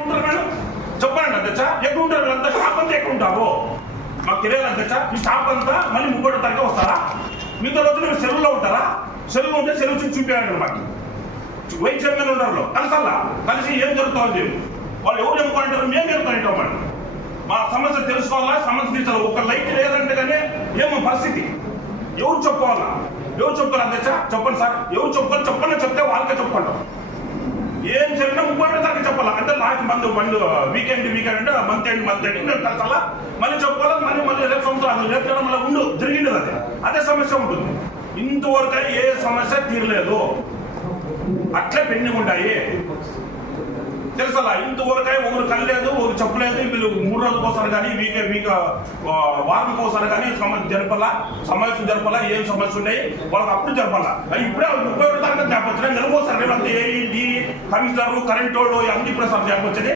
Madam చెప్పండి అధ్యక్ష, ఎక్కడ ఉంటారు వీళ్ళంతా? స్టాఫ్ అంతా ఎక్కడ ఉంటారు? మాకు తెలియదు అధ్యక్ష. ఈ స్టాఫ్ అంతా మళ్ళీ 30 తారీఖు వస్తారా? మిగతా రోజులు మీరు సెలవులో ఉంటారా? సెలవు ఉంటే సెలవు చూసి చూపించండి. మాకు వైస్ చైర్మన్ ఉంటారు, కలిసల్లా కలిసి ఏం జరుగుతుంది, వాళ్ళు ఎవరు చెప్పుకుంటారు, మేము చెప్పుకుంటాం. మా సమస్య తెలుసుకోవాలా, సమస్య తీర్చాలి. ఒక లైట్ లేదంటే కానీ ఏమో పరిస్థితి. ఎవరు చెప్పుకోవాలా? ఎవరు చెప్పుకోవాలి అధ్యక్ష? చెప్పండి సార్, ఎవరు చెప్పుకోవాలి? చెప్పండి, చెప్తే వాళ్ళకే చెప్పుకుంటాం. ఏం జరిగినా 30 తారీఖు చెప్పాలా? అంటే లాస్ట్ మంత్ వీకెండ్ అంటే మంత్ ఎండ్ మేము కలిసాలా, మళ్ళీ చెప్పుకోవాలి. మళ్ళీ రేపు సంవత్సరం రేపు మళ్ళీ ఉండు జరిగింది. అదే సమస్య ఉంటుంది. ఇంతవరకు ఏ సమస్య తీరలేదు, అట్లే పెండింగ్ ఉంటాయి. తెలుసలా? ఇంతవరకు ఒకరు కలలేదు, ఒకరు చెప్పలేదు. వీళ్ళు 3 రోజులకు ఒకసారి కానీ వారం ఒకసారి కానీ సమావేశం జరపాలా. ఏం సమస్య ఉన్నాయి వాళ్ళకి అప్పుడు జరపాలా. ఇప్పుడే 31 తారీఖు చెప్పొచ్చు. నెలకోసారి ఏమంటే కమిషనర్, కరెంట్ వాళ్ళు అన్ని ఇప్పుడు సార్ చెప్పొచ్చని